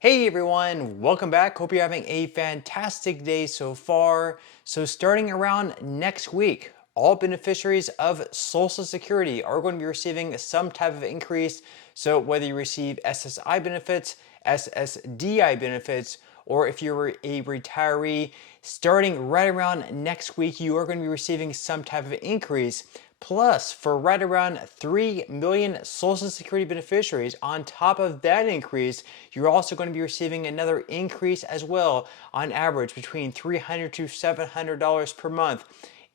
Hey everyone, welcome back. Hope you're having a fantastic day so far. So starting around next week, all beneficiaries of Social Security are going to be receiving some type of increase. So whether you receive SSI benefits, SSDI benefits, or if you're a retiree, starting right around next week, you are going to be receiving some type of increase. Plus, for right around 3 million Social Security beneficiaries, on top of that increase, you're also going to be receiving another increase as well, on average between $300 to $700 per month.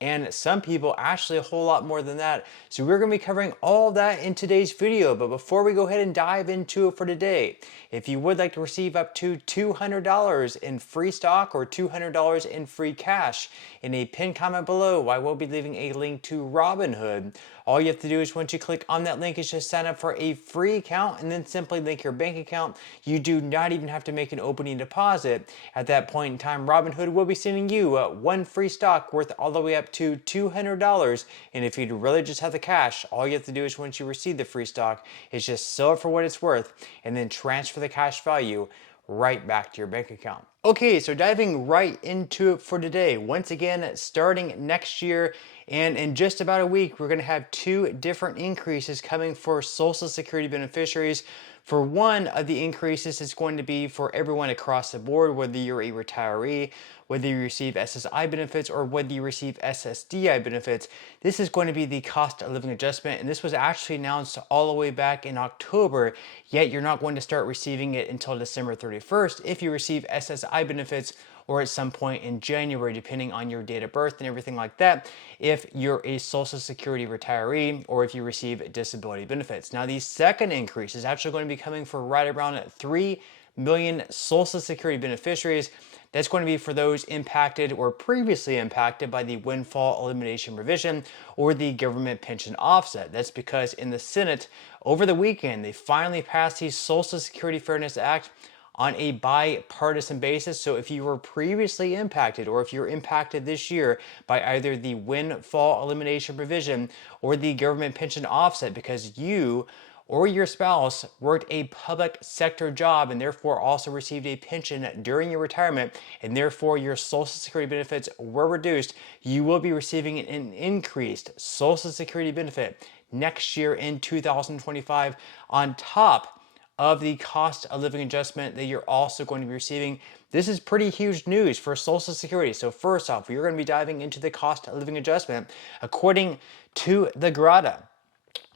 And some people actually a whole lot more than that. So we're going to be covering all that in today's video. But before we go ahead and dive into it for today, if you would like to receive up to $200 in free stock or $200 in free cash, in a pinned comment below, I will be leaving a link to Robinhood. All you have to do is once you click on that link is just sign up for a free account and then simply link your bank account. You do not even have to make an opening deposit. At that point in time, Robinhood will be sending you one free stock worth all the way up to $200. And if you'd really just have the cash, all you have to do is once you receive the free stock is just sell it for what it's worth and then transfer the cash value right back to your bank account. Okay, so diving right into it for today. Once again, starting next year and in just about a week, we're going to have two different increases coming for Social Security beneficiaries. For one of the increases, it's going to be for everyone across the board, whether you're a retiree, whether you receive SSI benefits, or whether you receive SSDI benefits. This is going to be the cost of living adjustment, and this was actually announced all the way back in October, yet you're not going to start receiving it until December 31st if you receive SSI benefits, or at some point in January, depending on your date of birth and everything like that, if you're a Social Security retiree or if you receive disability benefits. Now, the second increase is actually going to be coming for right around 3 million Social Security beneficiaries. That's going to be for those impacted or previously impacted by the windfall elimination provision or the government pension offset. That's because in the Senate over the weekend, they finally passed the Social Security Fairness Act on a bipartisan basis. So if you were previously impacted or if you're impacted this year by either the windfall elimination provision or the government pension offset because you or your spouse worked a public sector job and therefore also received a pension during your retirement and therefore your Social Security benefits were reduced, you will be receiving an increased Social Security benefit next year in 2025 on top of the cost of living adjustment that you're also going to be receiving. This is pretty huge news for Social Security. So first off, we're going to be diving into the cost of living adjustment. According to the Grata,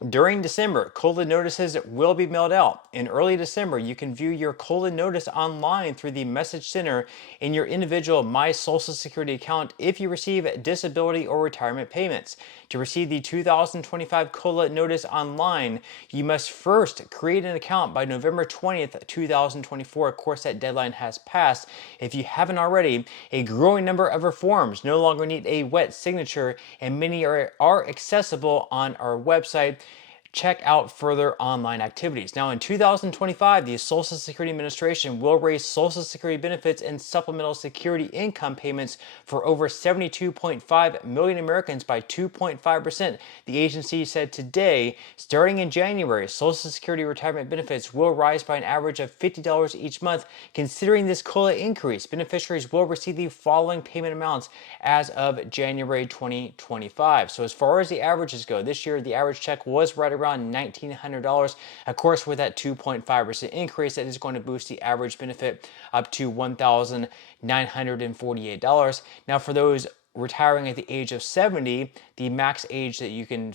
during December, COLA notices will be mailed out. In early December, you can view your COLA notice online through the message center in your individual My Social Security account if you receive disability or retirement payments. To receive the 2025 COLA notice online, you must first create an account by November 20th, 2024. Of course, that deadline has passed. If you haven't already, a growing number of reforms no longer need a wet signature, and many are accessible on our website. Check out further online activities. Now, in 2025, the Social Security Administration will raise Social Security benefits and supplemental security income payments for over 72.5 million Americans by 2.5%. The agency said today, starting in January, Social Security retirement benefits will rise by an average of $50 each month. Considering this COLA increase, beneficiaries will receive the following payment amounts as of January 2025. So as far as the averages go, this year the average check was right around $1,900. Of course, with that 2.5% increase, that is going to boost the average benefit up to $1,948. Now, for those retiring at the age of 70, the max age that you can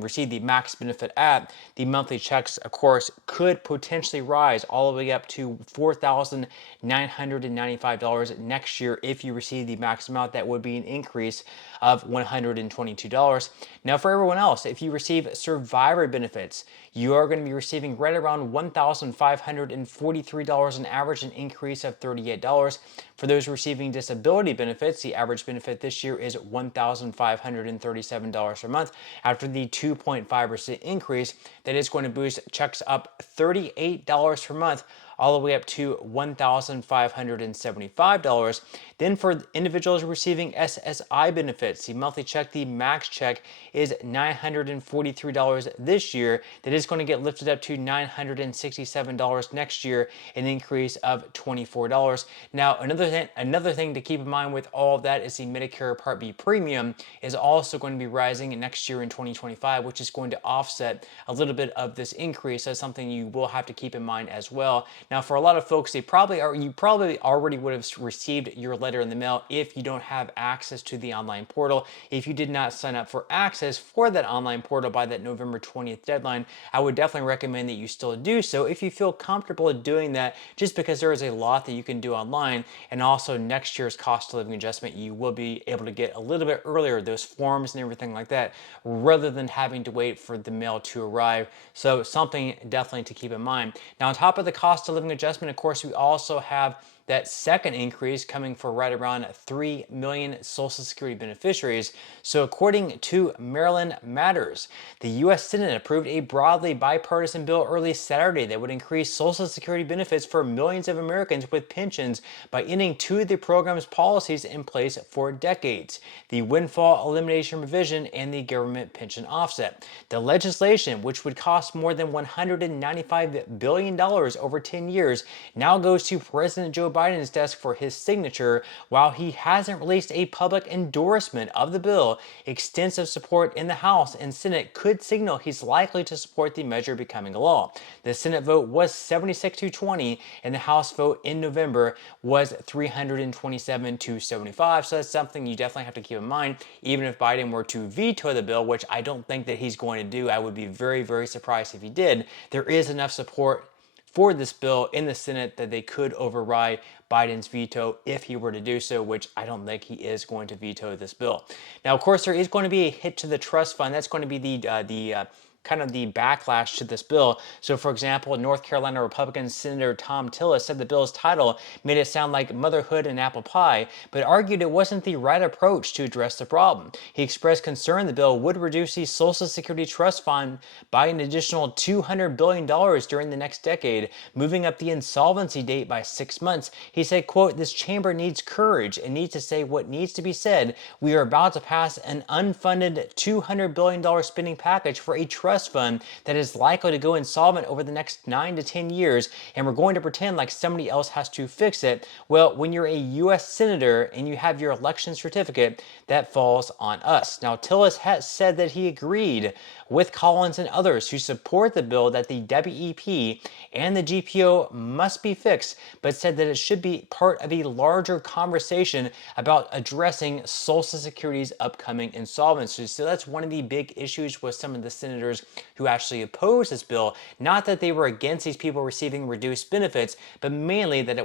receive the max benefit at, the monthly checks, of course, could potentially rise all the way up to $4,995 next year if you receive the max amount. That would be an increase of $122. Now, for everyone else, if you receive survivor benefits, you are going to be receiving right around $1,543 on average, an increase of $38. For those receiving disability benefits, the average benefit this year is $1,537 per month. After the 2.5% increase, that is going to boost checks up $38 per month, all the way up to $1,575. Then for individuals receiving SSI benefits, the monthly check, the max check, is $943 this year. That is going to get lifted up to $967 next year, an increase of $24. Now, another thing to keep in mind with all of that is the Medicare Part B premium is also going to be rising next year in 2025, which is going to offset a little bit of this increase. That's something you will have to keep in mind as well. Now, for a lot of folks, you probably already would have received your letter in the mail if you don't have access to the online portal. If you did not sign up for access for that online portal by that November 20th deadline, I would definitely recommend that you still do so if you feel comfortable doing that, just because there is a lot that you can do online. And also next year's cost of living adjustment, you will be able to get a little bit earlier those forms and everything like that, rather than having to wait for the mail to arrive. So something definitely to keep in mind. Now, on top of the cost of living adjustment, of course, we also have that second increase coming for right around 3 million Social Security beneficiaries. So according to Maryland Matters, the U.S. Senate approved a broadly bipartisan bill early Saturday that would increase Social Security benefits for millions of Americans with pensions by ending two of the program's policies in place for decades: the windfall elimination provision and the government pension offset. The legislation, which would cost more than $195 billion over 10 years, now goes to President Joe Biden's desk for his signature. While he hasn't released a public endorsement of the bill, extensive support in the House and Senate could signal he's likely to support the measure becoming a law. The Senate vote was 76-20, and the House vote in November was 327-75. So that's something you definitely have to keep in mind. Even if Biden were to veto the bill, which I don't think that he's going to do, I would be very, very surprised if he did, there is enough support for this bill in the Senate that they could override Biden's veto if he were to do so, which I don't think he is going to veto this bill. Now, of course, there is going to be a hit to the trust fund. That's going to be the kind of the backlash to this bill. So, for example, North Carolina Republican Senator Tom Tillis said the bill's title made it sound like motherhood and apple pie, but argued it wasn't the right approach to address the problem. He expressed concern the bill would reduce the Social Security Trust Fund by an additional $200 billion during the next decade, moving up the insolvency date by 6 months. He said, quote, "This chamber needs courage and needs to say what needs to be said. We are about to pass an unfunded $200 billion spending package for a trust fund that is likely to go insolvent over the next 9 to 10 years, and we're going to pretend like somebody else has to fix it. Well, when you're a U.S. Senator and you have your election certificate, that falls on us." Now, Tillis has said that he agreed with Collins and others who support the bill that the WEP and the GPO must be fixed, but said that it should be part of a larger conversation about addressing Social Security's upcoming insolvency. So that's one of the big issues with some of the senators who actually oppose this bill. Not that they were against these people receiving reduced benefits, but mainly that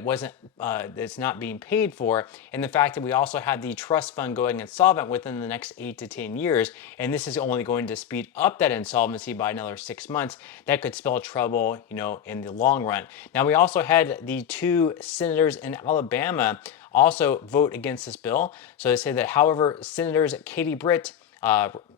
it's not being paid for, and the fact that we also have the trust fund going insolvent within the next 8 to 10 years, and this is only going to speed up that insolvency by another 6 months. That could spell trouble, in the long run. Now, we also had the two senators in Alabama also vote against this bill. So they say that, however, Senators Katie Britt,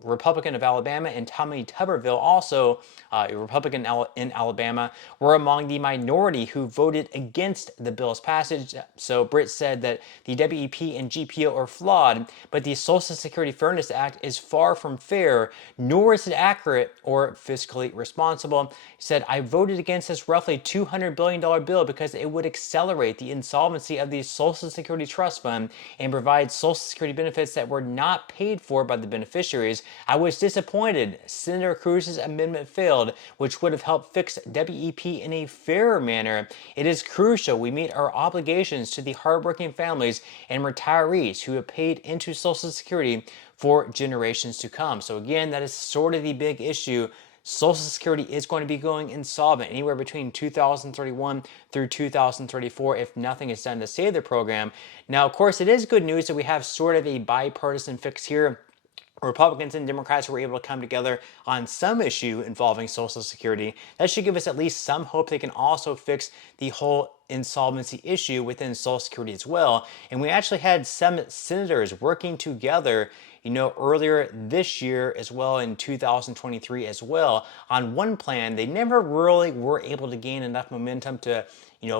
Republican of Alabama, and Tommy Tuberville, also a Republican in Alabama, were among the minority who voted against the bill's passage. So Britt said that the WEP and GPO are flawed, but the Social Security Fairness Act is far from fair, nor is it accurate or fiscally responsible. He said, "I voted against this roughly $200 billion bill because it would accelerate the insolvency of the Social Security Trust Fund and provide Social Security benefits that were not paid for by the beneficiaries. I was disappointed Senator Cruz's amendment failed, which would have helped fix WEP in a fairer manner. It is crucial we meet our obligations to the hardworking families and retirees who have paid into Social Security for generations to come." So again, that is sort of the big issue. Social Security is going to be going insolvent anywhere between 2031 through 2034 if nothing is done to save the program. Now, of course, it is good news that we have sort of a bipartisan fix here. Republicans and Democrats were able to come together on some issue involving Social Security. That should give us at least some hope they can also fix the whole insolvency issue within Social Security as well. And we actually had some senators working together earlier this year as well, in 2023 as well, on one plan. They never really were able to gain enough momentum to,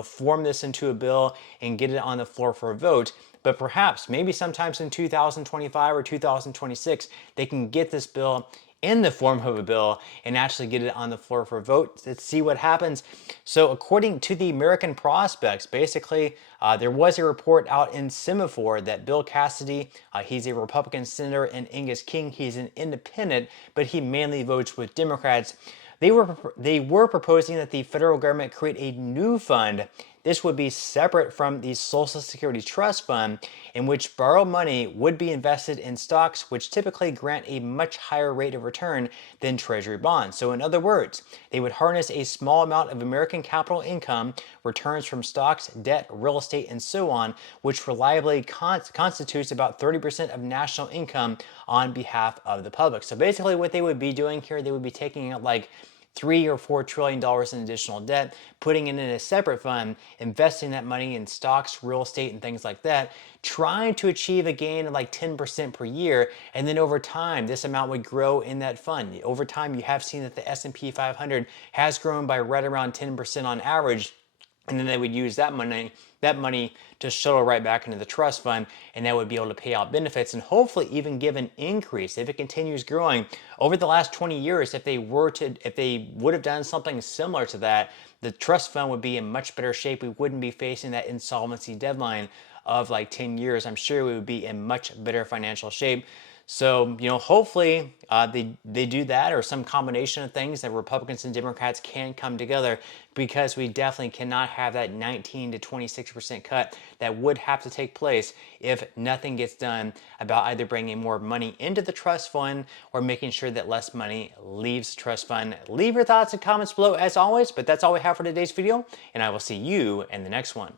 form this into a bill and get it on the floor for a vote. But perhaps, maybe sometimes in 2025 or 2026, they can get this bill in the form of a bill and actually get it on the floor for a vote. Let's see what happens. So according to the American Prospects, basically there was a report out in Semaphore that Bill Cassidy, he's a Republican senator, and Angus King, he's an independent, but he mainly votes with Democrats. They were proposing that the federal government create a new fund. This would be separate from the Social Security Trust Fund, in which borrowed money would be invested in stocks, which typically grant a much higher rate of return than Treasury bonds. So in other words, they would harness a small amount of American capital income, returns from stocks, debt, real estate, and so on, which reliably constitutes about 30% of national income on behalf of the public. So basically what they would be doing here, they would be taking out like $3 or $4 trillion in additional debt, putting it in a separate fund, investing that money in stocks, real estate, and things like that, trying to achieve a gain of like 10% per year. And then over time, this amount would grow in that fund. Over time, you have seen that the S&P 500 has grown by right around 10% on average. And then they would use that money to shuttle right back into the trust fund, and that would be able to pay out benefits and hopefully even give an increase if it continues growing. Over the last 20 years, if they would have done something similar to that, the trust fund would be in much better shape. We wouldn't be facing that insolvency deadline of like 10 years. I'm sure we would be in much better financial shape. So, hopefully they do that, or some combination of things that Republicans and Democrats can come together, because we definitely cannot have that 19 to 26% cut that would have to take place if nothing gets done about either bringing more money into the trust fund or making sure that less money leaves the trust fund. Leave your thoughts and comments below as always, but that's all we have for today's video, and I will see you in the next one.